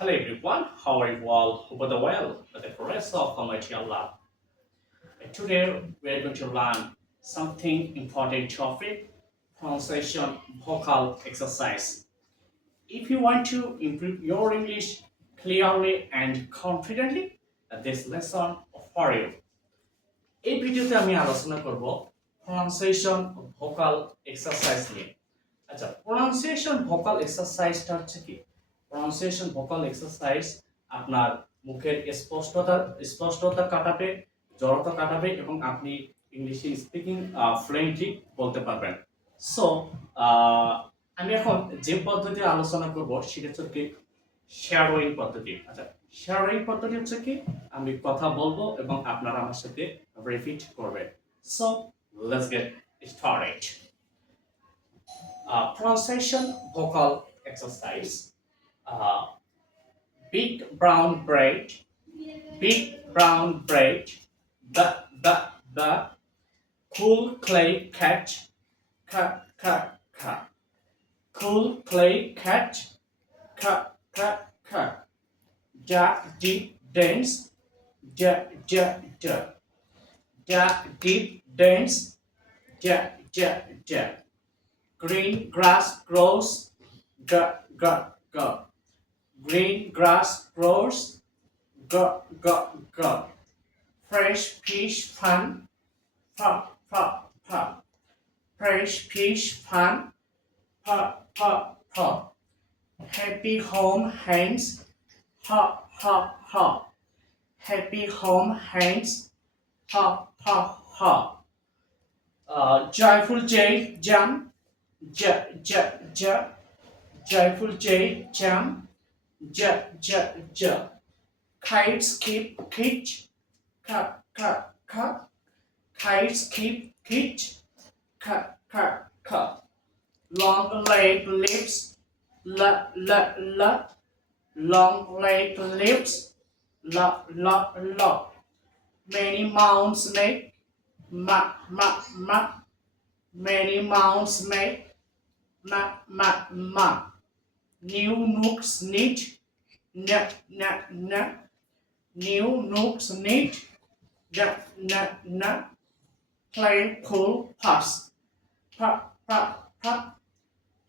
Hello everyone, how are you all? Hope the well with the grace of Almighty Allah. Today we are going to learn something important topic, pronunciation vocal exercise. If you want to improve your English clearly and confidently, this lesson for you. এই ভিডিওতে আমি আলোচনা করব pronunciation vocal exercise নিয়ে। আচ্ছা, pronunciation vocal এক্সারসাইজটা হচ্ছে কি? প্রনাউন্সিয়েশন ভোকাল এক্সারসাইজ আপনার মুখের স্পষ্টতা কাটাবে, জড়তা কাটাবে এবং আপনি ইংলিশে স্পিকিং ফ্লুয়েন্টলি বলতে পারবেন। সো আমি এখন যে পদ্ধতি আলোচনা করব সেটা হচ্ছে কি শেয়ারোয়িং পদ্ধতি। আচ্ছা, শেয়ারোয়িং পদ্ধতি হচ্ছে কি আমি কথা বলবো এবং আপনারা আমার সাথে রিপিট করবেন। So let's get started. Pronunciation vocal exercise. Big brown bread, big brown bread, the cool clay cat, cool clay cat, duck deep dance, duck deep dance, green grass grows, green grass grows, fresh fish fun, fresh fish fun, happy home hands, happy home hands, joyful jay jump, joyful jay jump, kites keep kitch, kites keep kitch, long leg lips, long leg lips, many mounds make, many mounds make, new nooks knit, new nooks knit, playful pass,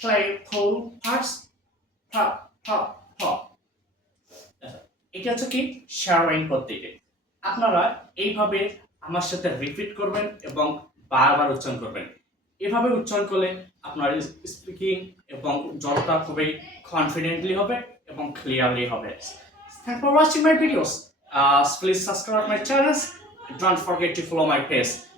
playful pass, এটা হচ্ছে কি শেয়ারোয়িং পদ্ধতি। আপনারা এইভাবে আমার সাথে রিপিট করবেন এবং বারবার উচ্চারণ করবেন। এভাবে উচ্চারণ করলে আপনার স্পিকিং এবং জড়তা খুবই কনফিডেন্টলি হবে এবং ক্লিয়ারলি হবে। Thanks for watching my videos. Please subscribe my channels. Don't forget to follow my page. See you.